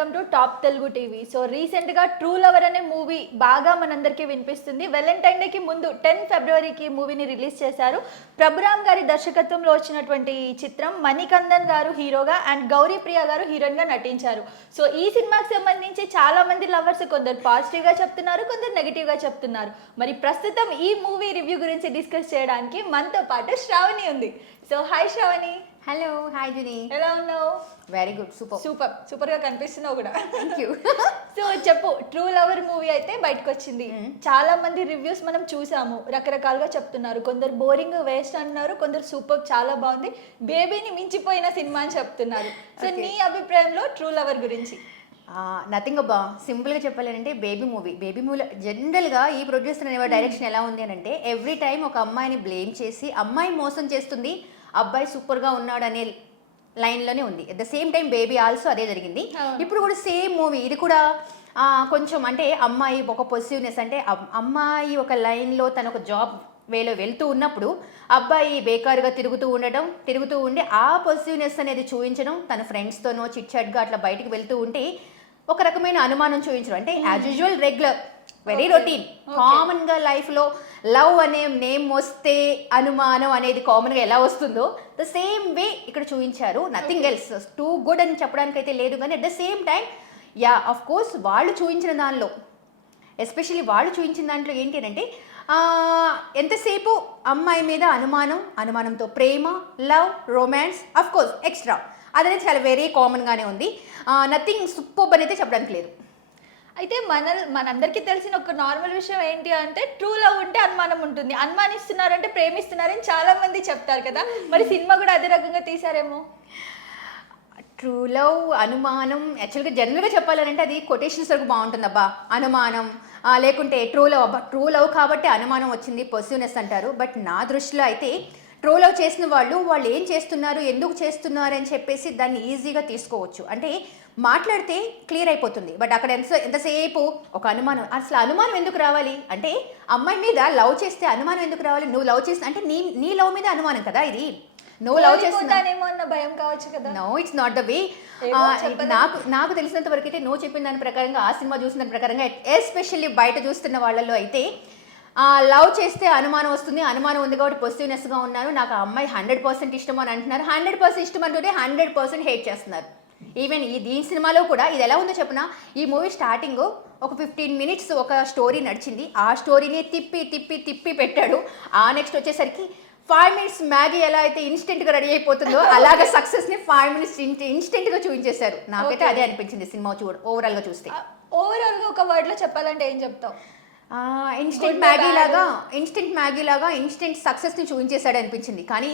Welcome to top Telugu TV. So రీసెంట్గా true lover అనే movie బాగా మనందరికీ వినిపిస్తుంది. వెలంటైన్ డేకి ముందు 10 ఫిబ్రవరికి మూవీని రిలీజ్ చేశారు. ప్రభురామ్ గారి దర్శకత్వంలో వచ్చినటువంటి ఈ చిత్రం మణికందన్ గారు హీరోగా అండ్ గౌరీ ప్రియ గారు హీరోయిన్గా నటించారు. సో ఈ సినిమాకి సంబంధించి చాలా మంది లవర్స్ కొందరు పాజిటివ్గా చెప్తున్నారు, కొందరు నెగిటివ్గా చెప్తున్నారు. మరి ప్రస్తుతం ఈ మూవీ రివ్యూ గురించి డిస్కస్ చేయడానికి మనతో పాటు శ్రావణి ఉంది. So hi Sravani. Hello, hi Juni. ఎలా ఉన్నావు? వెరీ గుడ్, సూపర్ గా కనిపిస్తున్నావు కూడా. Thank you. సో చెప్పు, ట్రూ లవర్ మూవీ అయితే బయటకు వచ్చింది. చాలా మంది రివ్యూస్ మనం చూసాము, రకరకాలుగా చెప్తున్నారు. కొందరు బోరింగ్ వేస్ట్ అంటున్నారు, కొందరు సూపర్ చాలా బాగుంది, బేబీని మించిపోయిన సినిమా అని చెప్తున్నారు. సో నీ అభిప్రాయంలో ట్రూ లవర్ గురించి? నథింగ్ అబ్బా, సింపుల్గా చెప్పాలంటే బేబీ మూవీలో జనరల్గా ఈ ప్రొడ్యూసర్ అనే డైరెక్షన్ ఎలా ఉంది అని అంటే ఎవ్రీ టైం ఒక అమ్మాయిని బ్లేమ్ చేసి అమ్మాయి మోసం చేస్తుంది, అబ్బాయి సూపర్గా ఉన్నాడు అనే లైన్లోనే ఉంది. At the same time baby also అదే జరిగింది. ఇప్పుడు కూడా సేమ్ మూవీ ఇది కూడా కొంచెం అంటే అమ్మాయి ఒక పొజిటివ్నెస్ అంటే అమ్మాయి ఒక లైన్లో తన ఒక జాబ్ వేలో వెళ్తూ ఉన్నప్పుడు అబ్బాయి బేకారుగా తిరుగుతూ ఉండి ఆ పాజిటివ్నెస్ అనేది చూపించడం, తన ఫ్రెండ్స్తోనో చిట్ చాట్గా అట్లా బయటికి వెళ్తూ ఉంటే ఒక రకమైన అనుమానం చూపించడం. అంటే as usual regular very routine కామన్గా లైఫ్లో లవ్ అనే నేమ్ వస్తే అనుమానం అనేది కామన్గా ఎలా వస్తుందో ద సేమ్ వే ఇక్కడ చూపించారు. నథింగ్ ఎల్స్ టూ గుడ్ అని చెప్పడానికి అయితే లేదు, కానీ at the same time ya of course వాళ్ళు చూపించిన దానిలో ఏంటి అంటే ఎంతసేపు అమ్మాయి మీద అనుమానంతో ప్రేమ, love, romance, of course extra అదనేది చాలా వెరీ కామన్గానే ఉంది. నథింగ్ సూపర్ అని అయితే చెప్పడానికి లేదు. అయితే మనందరికీ తెలిసిన ఒక నార్మల్ విషయం ఏంటి అంటే ట్రూ లవ్ ఉంటే అనుమానం ఉంటుంది, అనుమానిస్తున్నారంటే ప్రేమిస్తున్నారని చాలా మంది చెప్తారు కదా. మరి సినిమా కూడా అదే రకంగా తీసారేమో. ట్రూ లవ్, అనుమానం యాక్చువల్గా జనరల్గా చెప్పాలంటే అది కొటేషన్స్ వరకు బాగుంటుంది అబ్బా. అనుమానం లేకుంటే ట్రూ లవ్ కాబట్టి అనుమానం వచ్చింది, పొసివ్నెస్ అంటారు. బట్ నా దృష్టిలో అయితే ట్రూ లవ్ చేసిన వాళ్ళు ఏం చేస్తున్నారు, ఎందుకు చేస్తున్నారు అని చెప్పేసి దాన్ని ఈజీగా తీసుకోవచ్చు. అంటే మాట్లాడితే క్లియర్ అయిపోతుంది. బట్ అక్కడ ఎంతసేపు ఒక అనుమానం, అసలు అనుమానం ఎందుకు రావాలి అంటే అమ్మాయి మీద లవ్ చేస్తే అనుమానం ఎందుకు రావాలి? నువ్వు లవ్ చేసిన అంటే నీ లవ్ మీద అనుమానం కదా ఇది. నువ్వు లవ్ చేస్తున్నానేమో అన్న భయం కావచ్చు కదా. No, it's not the way. నాకు తెలిసినంత వరకు అయితే నువ్వు చెప్పిన దాని ప్రకారంగా, ఆ సినిమా చూసిన దాని ప్రకారంగా, ఎస్పెషల్లీ బయట చూస్తున్న వాళ్ళలో అయితే లవ్ చేస్తే అనుమానం వస్తుంది, అనుమానం ఉంది కాబట్టి పాజిటివ్నెస్గా ఉన్నాను, నాకు ఆ అమ్మాయి 100% ఇష్టం అని అంటున్నారు. 100% ఇష్టం అంటుంటే 100% హేట్ చేస్తున్నారు. ఈవెన్ దీని సినిమాలో కూడా ఇది ఎలా ఉందో చెప్పిన, ఈ మూవీ స్టార్టింగ్ ఒక 15 మినిట్స్ ఒక స్టోరీ నడిచింది, ఆ స్టోరీని తిప్పి పెట్టాడు. ఆ నెక్స్ట్ వచ్చేసరికి 5 మినిట్స్ మ్యాగీ ఎలా అయితే ఇన్స్టెంట్గా రెడీ అయిపోతుందో అలాగే సక్సెస్ని 5 మినిట్స్ ఇన్స్టెంట్గా చూపించేశారు. నాకైతే అదే అనిపించింది సినిమా ఓవరాల్గా చూస్తే. ఓవరాల్గా ఒక వర్డ్లో చెప్పాలంటే ఏం చెప్తావు? ఇన్స్టెంట్ మ్యాగీ లాగా ఇన్స్టెంట్ సక్సెస్ని చూపించేశాడు అనిపించింది. కానీ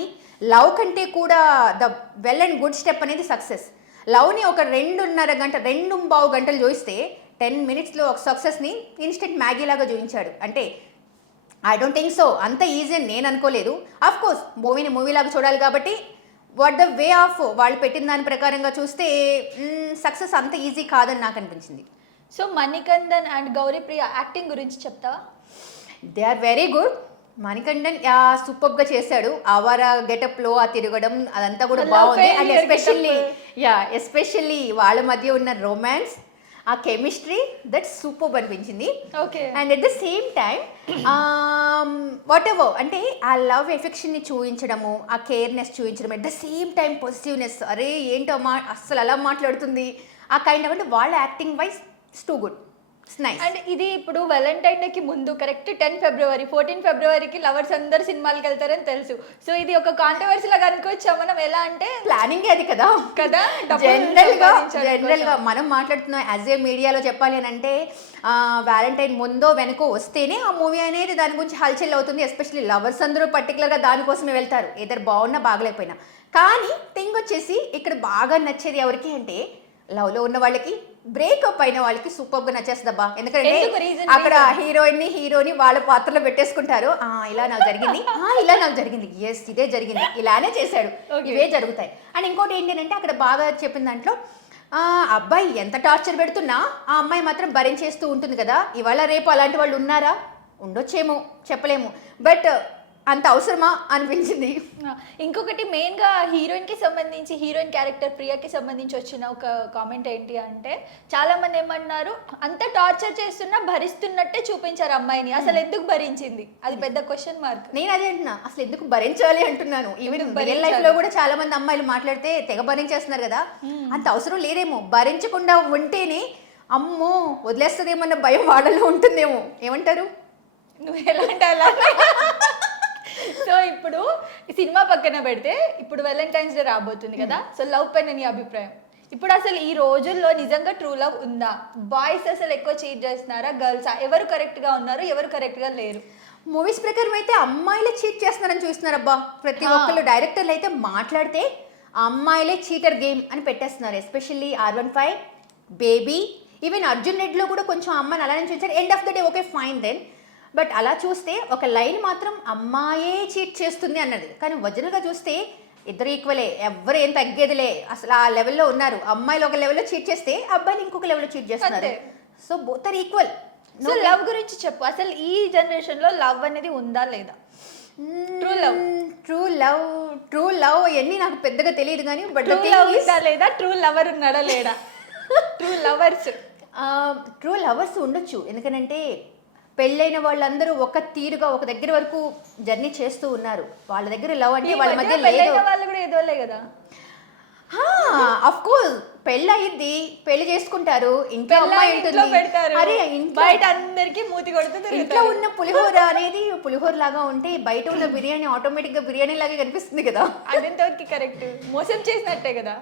లవ్ కంటే కూడా the well and good step అనేది సక్సెస్. లవ్ని ఒక 2.5 గంటలు చూపిస్తే 10 మినిట్స్లో ఒక సక్సెస్ని ఇన్స్టెంట్ మ్యాగీ లాగా చూపించాడు. అంటే ఐ డోంట్ థింక్ సో అంత ఈజీ అని నేను అనుకోలేదు. ఆఫ్ కోర్స్ మూవీలాగా చూడాలి కాబట్టి వాట్ ద వే ఆఫ్ వాళ్ళు పెట్టిన దాని ప్రకారంగా చూస్తే సక్సెస్ అంత ఈజీ కాదని నాకు అనిపించింది. So Manikandan and Gauri Priya acting గురించి చెప్తావా? They are very good. Manikandan సూపర్గా చేశాడు. ఆవారా గెటప్లో ఆ తిరగడం అదంతా కూడా బాగుంది. అండ్ ఎస్పెషల్లీ వాళ్ళ మధ్య ఉన్న రొమాన్స్, ఆ కెమిస్ట్రీ దట్ సూపర్ అనిపించింది. Okay. And at the same time what ever అంటే ఆ లవ్ ఎఫెక్షన్ని చూపించడము, ఆ కేర్నెస్ చూపించడం, at the same time positiveness, అరే ఏంటో అస్సలు అలా మాట్లాడుతుంది, ఆ కైండ్ ఆఫ్ అంటే వాళ్ళ acting wise it's too good, it's nice. And ఇది ఇప్పుడు వెలంటైన్ డేకి ముందు కరెక్ట్ 10 ఫిబ్రవరి 14 ఫిబ్రవరికి లవర్స్ అందరు సినిమాలకు వెళ్తారని తెలుసు. సో ఇది ఒక కాంట్రవర్సీ లాగా అనుకోవచ్చా మనం? ఎలా అంటే ప్లానింగ్ అది కదా. జనరల్గా మనం మాట్లాడుతున్నాం యాజ్ ఏ మీడియాలో చెప్పాలి అని అంటే వ్యాలంటైన్ ముందో వెనుకో వస్తేనే ఆ మూవీ అనేది దాని గురించి హల్చల్ అవుతుంది. ఎస్పెషల్లీ లవర్స్ అందరూ పర్టికులర్గా దానికోసమే వెళ్తారు, ఏదైనా బాగున్నా బాగలేకపోయినా. కానీ థింగ్ వచ్చేసి ఇక్కడ బాగా నచ్చేది ఎవరికి అంటే లవ్లో ఉన్న వాళ్ళకి, బ్రేకప్ అయిన వాళ్ళకి సూపర్గా నచ్చేస్తుందబ్బా. ఎందుకంటే అక్కడ హీరోని వాళ్ళ పాత్రలో పెట్టేసుకుంటారు. ఇలా నాకు జరిగింది, ఎస్ ఇదే జరిగింది, ఇలానే చేశాడు, ఇవే జరుగుతాయి. అండ్ ఇంకోటి ఏంటి అంటే అక్కడ బాగా చెప్పిన దాంట్లో అబ్బాయి ఎంత టార్చర్ పెడుతున్నా ఆ అమ్మాయి మాత్రం భరించేస్తూ ఉంటుంది కదా. ఇవాళ రేపు అలాంటి వాళ్ళు ఉన్నారా? ఉండొచ్చేమో, చెప్పలేము. బట్ అంత అవసరమా అనిపించింది. ఇంకొకటి మెయిన్గా హీరోయిన్కి సంబంధించి హీరోయిన్ క్యారెక్టర్ ప్రియాకి సంబంధించి వచ్చిన ఒక కామెంట్ ఏంటి అంటే చాలా మంది ఏమన్నారు, అంత టార్చర్ చేస్తున్నా భరిస్తున్నట్టే చూపించారు అమ్మాయిని, అసలు ఎందుకు భరించింది, అది పెద్ద క్వశ్చన్ మార్క్. నేను అదే అంటున్నా, అసలు ఎందుకు భరించాలి అంటున్నాను. ఈవెన్ రియల్ లైఫ్ లో కూడా చాలా మంది అమ్మాయిలు మాట్లాడితే తెగ భరించేస్తున్నారు కదా, అంత అవసరం లేదేమో. భరించకుండా ఉంటేనే అమ్మో వదిలేస్తుందేమన్న భయం వాళ్ళలో ఉంటుందేమో. ఏమంటారు? నువ్వు ఎలా అంటే అలా. సో ఇప్పుడు ఈ సినిమా పక్కన పెడితే ఇప్పుడు వ్యాలంటైన్స్ డే రాబోతుంది కదా, సో లవ్ పైన నీ అభిప్రాయం? ఇప్పుడు అసలు ఈ రోజుల్లో నిజంగా ట్రూ లవ్ ఉందా? బాయ్స్ అసలు ఎక్కువ చీట్ చేస్తున్నారా, గర్ల్స్? ఎవరు కరెక్ట్ గా ఉన్నారు, ఎవరు కరెక్ట్ గా లేరు? మూవీస్ ప్రకారం అయితే అమ్మాయిలే చీట్ చేస్తున్నారని చూస్తున్నారు అబ్బా. ప్రతి ఒక్కళ్ళు డైరెక్టర్లు అయితే మాట్లాడితే అమ్మాయిలే చీటర్ గేమ్ అని పెట్టేస్తున్నారు. Especially R15, baby, even Arjun రెడ్డిలో కూడా కొంచెం అమ్మాయిని అలానే చూపించారు. End of the day okay fine then, but అలా చూస్తే ఒక లైన్ మాత్రం అమ్మాయే చీట్ చేస్తుంది అన్నది. కానీ ఒరిజినల్గా చూస్తే ఇద్దరు ఈక్వలే, ఎవరు ఏం తగ్గేదిలే. అసలు ఆ లెవెల్లో ఉన్నారు. అమ్మాయిలు ఒక లెవెల్లో చీట్ చేస్తే అబ్బాయిలు ఇంకొక లెవెల్లో చీట్ చేస్తున్నారు. So both are equal. So love గురించి చెప్పు, అసలు ఈ జనరేషన్ లో లవ్ అనేది ఉందా లేదా? ట్రూ లవ్, ట్రూ లవ్ ఎన్ని నాకు పెద్దగా తెలియదు కానీ, బట్ ట్రూ లవ్ ఉందా లేదా, ట్రూ లవర్ ఉన్నాడా లేడా? ట్రూ లవర్స్ ఉండొచ్చు. ఎందుకంటే పెళ్ళైన వాళ్ళందరూ ఒక తీరుగా ఒక దగ్గర వరకు జర్నీ చేస్తూ ఉన్నారు. వాళ్ళ దగ్గర లవ్ అంటే వాళ్ళ మధ్య లేదు. వాళ్ళు కూడా ఏదోలే కదా. అఫ్ కోర్స్ పెళ్ళి అయ్యిద్ది, పెళ్లి చేసుకుంటారు, ఇంట్లో అమ్మాయి ఉంటుంది. అరే బయట అందరికి మూతి కొడుతుంది. ఇంట్లో ఉన్న పులిహోర అనేది పులిహోర లాగా ఉంటే బయట ఉన్న బిర్యానీ ఆటోమేటిక్ గా బిర్యానీ లాగే కనిపిస్తుంది కదా. అదంతవరకు కరెక్ట్, మోసం చేసినట్టే కదా.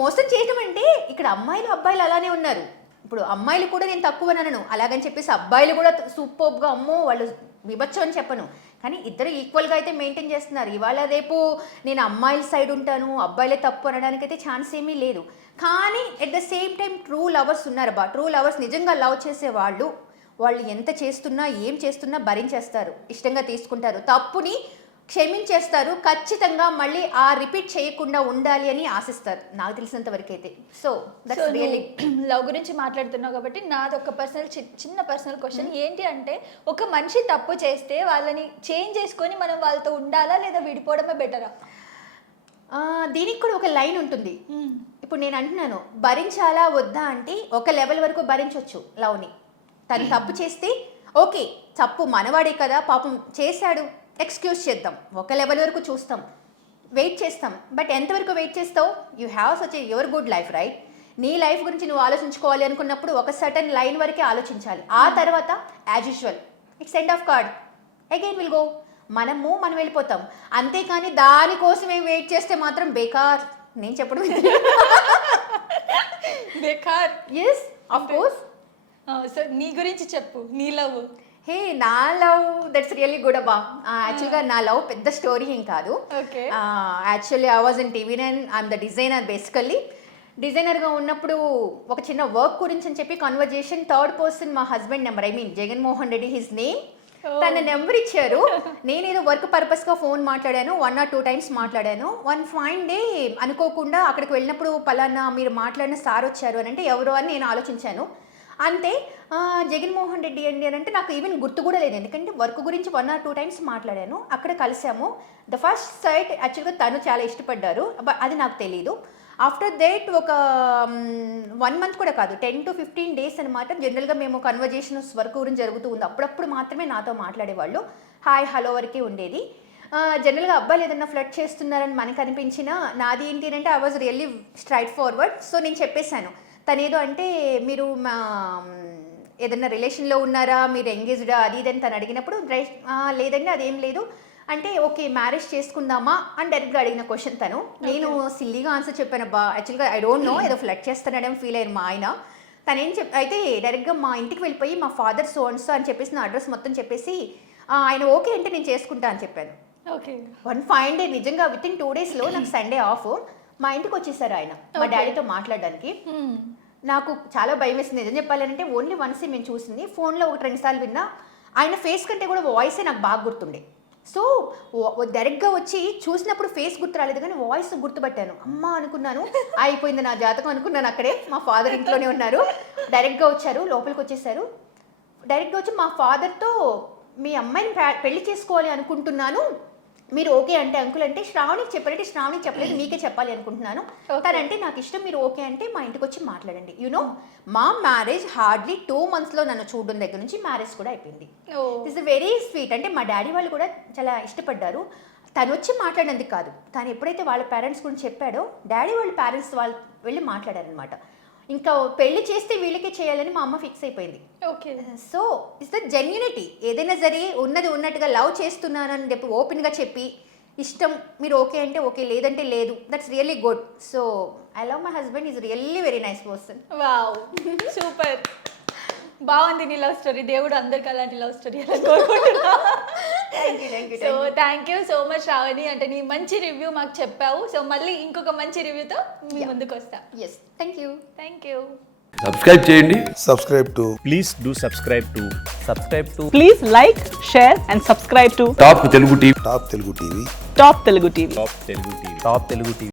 మోసం చేయటం అంటే ఇక్కడ అమ్మాయిలు అబ్బాయిలు అలానే ఉన్నారు. ఇప్పుడు అమ్మాయిలు కూడా నేను తక్కువ అనను, అలాగని చెప్పేసి అబ్బాయిలు కూడా సూపర్గా అమ్మో వాళ్ళు విభత్సం అని చెప్పను. కానీ ఇద్దరు ఈక్వల్గా అయితే మెయింటైన్ చేస్తున్నారు. ఇవాళ రేపు నేను అమ్మాయిల సైడ్ ఉంటాను, అబ్బాయిలే తప్పు అనడానికైతే ఛాన్స్ ఏమీ లేదు. కానీ at the same time true lovers ఉన్నారు బా. ట్రూ లవర్స్ నిజంగా లవ్ చేసే వాళ్ళు ఎంత చేస్తున్నా ఏం చేస్తున్నా భరించేస్తారు, ఇష్టంగా తీసుకుంటారు, తప్పుని క్షమించేస్తారు, ఖచ్చితంగా మళ్ళీ ఆ రిపీట్ చేయకుండా ఉండాలి అని ఆశిస్తారు నాకు తెలిసినంత వరకు అయితే. So that's really. లవ్ గురించి మాట్లాడుతున్నావు కాబట్టి నాది ఒక చిన్న పర్సనల్ క్వశ్చన్ ఏంటి అంటే, ఒక మనిషి తప్పు చేస్తే వాళ్ళని చేంజ్ చేసుకొని మనం వాళ్ళతో ఉండాలా లేదా విడిపోవడమే బెటరా? దీనికి కూడా ఒక లైన్ ఉంటుంది. ఇప్పుడు నేను అంటున్నాను భరించాలా వద్దా అంటే, ఒక లెవెల్ వరకు భరించవచ్చు లవ్ని. తను తప్పు చేస్తే ఓకే, తప్పు మనవాడే కదా పాపం చేశాడు, ఎక్స్క్యూజ్ చేద్దాం, ఒక లెవెల్ వరకు చూస్తాం, వెయిట్ చేస్తాం. బట్ ఎంతవరకు వెయిట్ చేస్తావు? You have such your good life right. నీ లైఫ్ గురించి నువ్వు ఆలోచించుకోవాలి అనుకున్నప్పుడు ఒక సర్టన్ లైన్ వరకే ఆలోచించాలి. ఆ తర్వాత as usual it's end of card, again will go. మనం వెళ్ళిపోతాం. అంతేకాని దానికోసమే వెయిట్ చేస్తే మాత్రం బేకార్. నేను చెప్పడం బేకార్. Yes of course. సో నీ గురించి చెప్పు, నీ లవ్. హే నా లవ్ దట్స్ రియల్లీ గుడ్ అబ్బా. యాక్చువల్గా నా లవ్ పెద్ద స్టోరీ ఏం కాదు. Actually I was in TV9, I'm the designer. Basically డిజైనర్గా ఉన్నప్పుడు ఒక చిన్న వర్క్ గురించి అని చెప్పి కన్వర్జేషన్, థర్డ్ పర్సన్ మా husband number, Jaganmohan Reddy his name, తన నెంబర్ ఇచ్చారు. నేను ఏదో వర్క్ పర్పస్గా ఫోన్ మాట్లాడాను, 1 or 2 times మాట్లాడాను. వన్ ఫైన్ డే అనుకోకుండా అక్కడికి వెళ్ళినప్పుడు పలానా మీరు మాట్లాడిన సార్ వచ్చారు అని అంటే ఎవరు అని నేను ఆలోచించాను. అంతే. జగన్మోహన్ రెడ్డి అండి అని అంటే నాకు ఈవెన్ గుర్తు కూడా లేదు, ఎందుకంటే వర్క్ గురించి 1 or 2 times మాట్లాడాను. అక్కడ కలిసాము. ద ఫస్ట్ సైట్ యాక్చువల్గా తను చాలా ఇష్టపడ్డారు, అది నాకు తెలీదు. ఆఫ్టర్ దేట్ ఒక 1 month కూడా కాదు, 10 to 15 days అనమాట. జనరల్గా మేము కన్వర్జేషన్స్ వర్క్ గురించి జరుగుతూ ఉంది, అప్పుడప్పుడు మాత్రమే నాతో మాట్లాడేవాళ్ళు. హాయ్ హలో వరకే ఉండేది. జనరల్గా అబ్బాయిలు ఏదన్నా ఫ్లర్ట్ చేస్తున్నారని మనకు అనిపించినా నాది ఏంటి అంటే I was really straight forward. So నేను చెప్పేశాను. తనేదో అంటే మీరు మా ఏదన్నా రిలేషన్లో ఉన్నారా, మీరు ఎంగేజ్డా, అది ఇదని తను అడిగినప్పుడు లేదండి అదేం లేదు అంటే, ఓకే మ్యారేజ్ చేసుకుందామా అని డైరెక్ట్గా అడిగిన క్వశ్చన్ తను. నేను సిల్లీగా ఆన్సర్ చెప్పాను అబ్బా. యాక్చువల్గా ఐ డోంట్ నో, ఏదో ఫ్లడ్ చేస్తున్నాడేమో ఫీల్ అయ్యారు మా ఆయన. తను ఏం అయితే డైరెక్ట్గా మా ఇంటికి వెళ్ళిపోయి మా ఫాదర్ సో అండ్ సో అని చెప్పేసి నా అడ్రస్ మొత్తం చెప్పేసి ఆయన ఓకే అంటే నేను చేసుకుంటా అని చెప్పాను. ఓకే. వన్ ఫైన్ డే నిజంగా విత్ ఇన్ 2 daysలో నాకు సండే ఆఫ్, మా ఇంటికి వచ్చేసారు ఆయన మా డాడీతో మాట్లాడడానికి. నాకు చాలా భయం వేసింది నిజం చెప్పాలంటే. ఓన్లీ వన్సే మేము చూసింది, ఫోన్లో 1-2 సార్లు విన్నా. ఆయన ఫేస్ కంటే కూడా వాయిసే నాకు బాగా గుర్తుండే. సో డైరెక్ట్గా వచ్చి చూసినప్పుడు ఫేస్ గుర్తు రాలేదు కానీ వాయిస్ గుర్తుపట్టాను. అమ్మ అనుకున్నాను, అయిపోయింది నా జాతకం అనుకున్నాను. అక్కడే మా ఫాదర్ ఇంట్లోనే ఉన్నారు. డైరెక్ట్గా వచ్చారు, లోపలికి వచ్చేసారు. డైరెక్ట్గా వచ్చి మా ఫాదర్తో మీ అమ్మాయిని పెళ్లి చేసుకోవాలి అనుకుంటున్నాను, మీరు ఓకే అంటే అంకుల్ అంటే శ్రావణికి చెప్పాలంటే శ్రావణికి చెప్పలేదు, మీకే చెప్పాలి అనుకుంటున్నాను. తనంటే నాకు ఇష్టం, మీరు ఓకే అంటే మా ఇంటికి వచ్చి మాట్లాడండి. మా మ్యారేజ్ హార్డ్లీ 2 monthsలో నన్ను చూడడం దగ్గర నుంచి మ్యారేజ్ కూడా అయిపోయింది. It's very sweet. అంటే మా డాడీ వాళ్ళు కూడా చాలా ఇష్టపడ్డారు. తను వచ్చి మాట్లాడినందుకు కాదు, తను ఎప్పుడైతే వాళ్ళ పేరెంట్స్ గురించి చెప్పాడో డాడీ వాళ్ళ పేరెంట్స్ వాళ్ళు వెళ్ళి మాట్లాడారనమాట. ఇంకా పెళ్లి చేస్తే వీళ్ళకే చేయాలని మా అమ్మ ఫిక్స్ అయిపోయింది. Okay. So it's the genuinity. ఏదైనా సరే ఉన్నది ఉన్నట్టుగా లవ్ చేస్తున్నానని చెప్పి ఓపెన్గా చెప్పి ఇష్టం, మీరు ఓకే అంటే ఓకే, లేదంటే లేదు, that's really good. So I love my husband, is really very nice person. Wow, super. బాగుంది నీ లవ్ స్టోరీ. దేవుడు అందరికి అలాంటి లవ్ స్టోరీ అలా కోరుకుంటున్నా. So thank you so much Shravani, అంటే నీ మంచి రివ్యూ మాకు చెప్పావు. సో మళ్ళీ ఇంకొక మంచి రివ్యూతో మీ ముందుకు వస్తా. Yes, thank you. Thank you. Subscribe చేయండి. subscribe to Please do subscribe to Please like, share and subscribe to top Telugu TV. Top Telugu TV. Top Telugu TV. Top Telugu TV.